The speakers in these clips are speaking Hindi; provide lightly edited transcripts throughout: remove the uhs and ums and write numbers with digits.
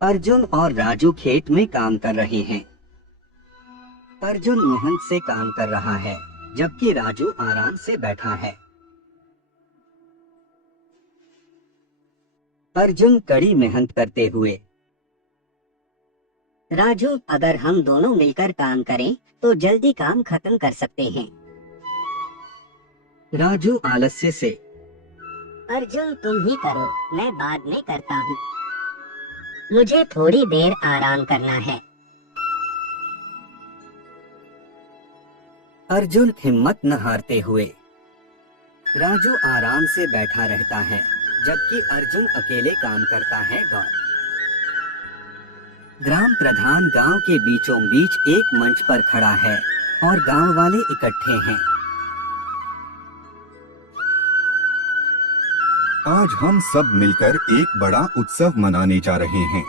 अर्जुन और राजू खेत में काम कर रहे हैं। अर्जुन मेहनत से काम कर रहा है, जबकि राजू आराम से बैठा है। अर्जुन कड़ी मेहनत करते हुए। राजू, अगर हम दोनों मिलकर काम करें तो जल्दी काम खत्म कर सकते हैं। राजू आलस्य से। अर्जुन, तुम ही करो, मैं बाद में करता हूँ। मुझे थोड़ी देर आराम करना है। अर्जुन हिम्मत न हारते हुए। राजू आराम से बैठा रहता है, जबकि अर्जुन अकेले काम करता है। ग्राम प्रधान गांव के बीचों बीच एक मंच पर खड़ा है और गांव वाले इकट्ठे हैं। आज हम सब मिलकर एक बड़ा उत्सव मनाने जा रहे हैं।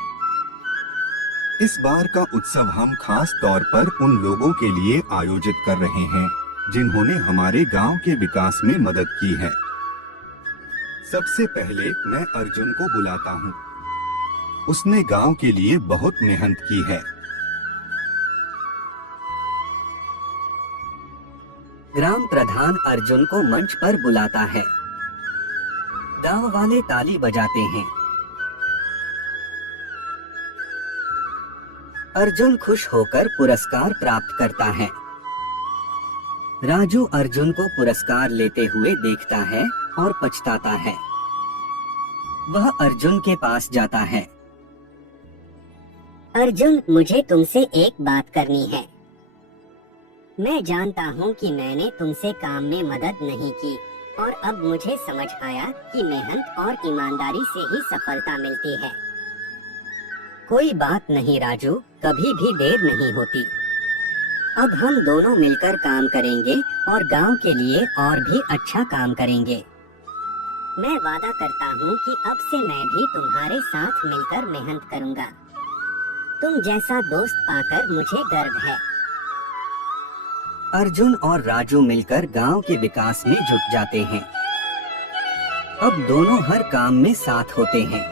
इस बार का उत्सव हम खास तौर पर उन लोगों के लिए आयोजित कर रहे हैं जिन्होंने हमारे गांव के विकास में मदद की है। सबसे पहले मैं अर्जुन को बुलाता हूं। उसने गांव के लिए बहुत मेहनत की है। ग्राम प्रधान अर्जुन को मंच पर बुलाता है। गांव वाले ताली बजाते हैं। अर्जुन खुश होकर पुरस्कार प्राप्त करता है। राजू अर्जुन को पुरस्कार लेते हुए देखता है और पछताता है। वह अर्जुन के पास जाता है। अर्जुन, मुझे तुमसे एक बात करनी है। मैं जानता हूँ कि मैंने तुमसे काम में मदद नहीं की और अब मुझे समझ आया कि मेहनत और ईमानदारी से ही सफलता मिलती है। कोई बात नहीं राजू, कभी भी देर नहीं होती। अब हम दोनों मिलकर काम करेंगे और गांव के लिए और भी अच्छा काम करेंगे। मैं वादा करता हूँ कि अब से मैं भी तुम्हारे साथ मिलकर मेहनत करूँगा। तुम जैसा दोस्त पाकर मुझे गर्व है। अर्जुन और राजू मिलकर गांव के विकास में जुट जाते हैं। अब दोनों हर काम में साथ होते हैं।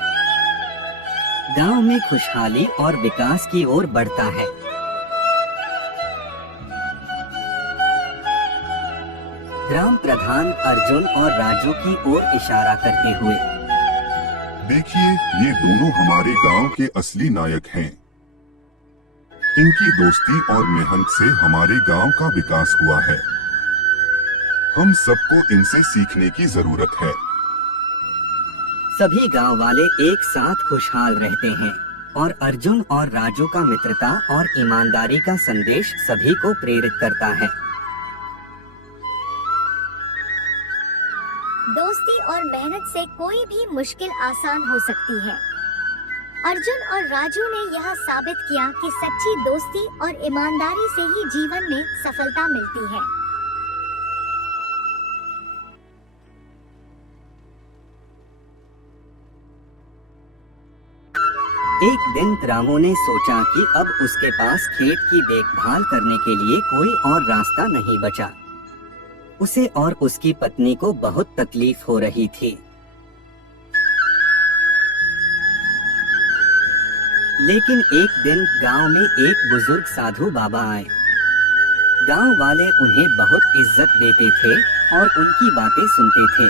गांव में खुशहाली और विकास की ओर बढ़ता है। ग्राम प्रधान अर्जुन और राजू की ओर इशारा करते हुए। देखिए, ये दोनों हमारे गांव के असली नायक हैं। इनकी दोस्ती और मेहनत से हमारे गांव का विकास हुआ है। हम सबको इनसे सीखने की जरूरत है। सभी गांव वाले एक साथ खुशहाल रहते हैं और अर्जुन और राजू का मित्रता और ईमानदारी का संदेश सभी को प्रेरित करता है। दोस्ती और मेहनत से कोई भी मुश्किल आसान हो सकती है। अर्जुन और राजू ने यह साबित किया कि सच्ची दोस्ती और ईमानदारी से ही जीवन में सफलता मिलती है। एक दिन रामू ने सोचा कि अब उसके पास खेत की देखभाल करने के लिए कोई और रास्ता नहीं बचा। उसे और उसकी पत्नी को बहुत तकलीफ हो रही थी। लेकिन एक दिन गांव में एक बुजुर्ग साधु बाबा आए। गांव वाले उन्हें बहुत इज्जत देते थे और उनकी बातें सुनते थे।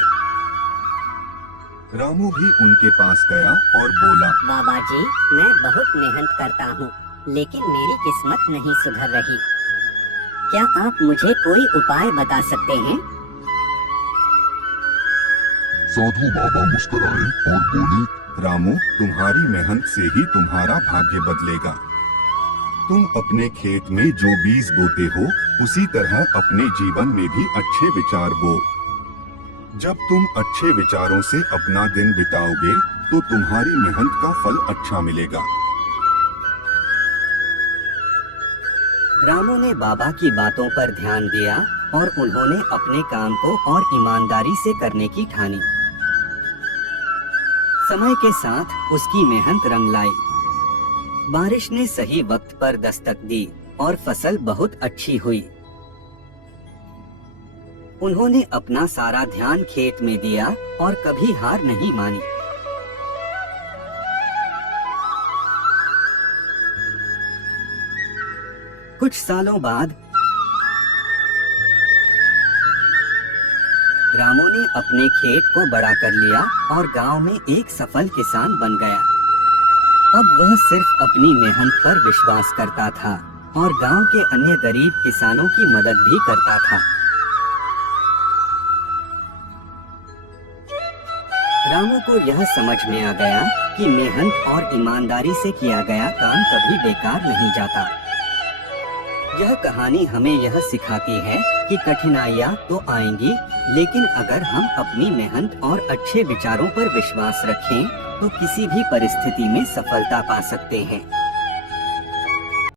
रामू भी उनके पास गया और बोला, बाबा जी, मैं बहुत मेहनत करता हूँ, लेकिन मेरी किस्मत नहीं सुधर रही। क्या आप मुझे कोई उपाय बता सकते हैं? साधु बाबा मुस्कुराए और बोले, रामू, तुम्हारी मेहनत से ही तुम्हारा भाग्य बदलेगा। तुम अपने खेत में जो बीज बोते हो, उसी तरह अपने जीवन में भी अच्छे विचार बो। जब तुम अच्छे विचारों से अपना दिन बिताओगे, तो तुम्हारी मेहनत का फल अच्छा मिलेगा। रामू ने बाबा की बातों पर ध्यान दिया और उन्होंने अपने काम को और ईमानदारी से करने की ठानी। समय के साथ उसकी मेहनत रंग लाई। बारिश ने सही वक्त पर दस्तक दी और फसल बहुत अच्छी हुई। उन्होंने अपना सारा ध्यान खेत में दिया और कभी हार नहीं मानी। कुछ सालों बाद रामू ने अपने खेत को बड़ा कर लिया और गांव में एक सफल किसान बन गया। अब वह सिर्फ अपनी मेहनत पर विश्वास करता था और गांव के अन्य गरीब किसानों की मदद भी करता था। रामू को यह समझ में आ गया कि मेहनत और ईमानदारी से किया गया काम कभी बेकार नहीं जाता। यह कहानी हमें यह सिखाती है कि कठिनाइयाँ तो आएंगी, लेकिन अगर हम अपनी मेहनत और अच्छे विचारों पर विश्वास रखें तो किसी भी परिस्थिति में सफलता पा सकते हैं।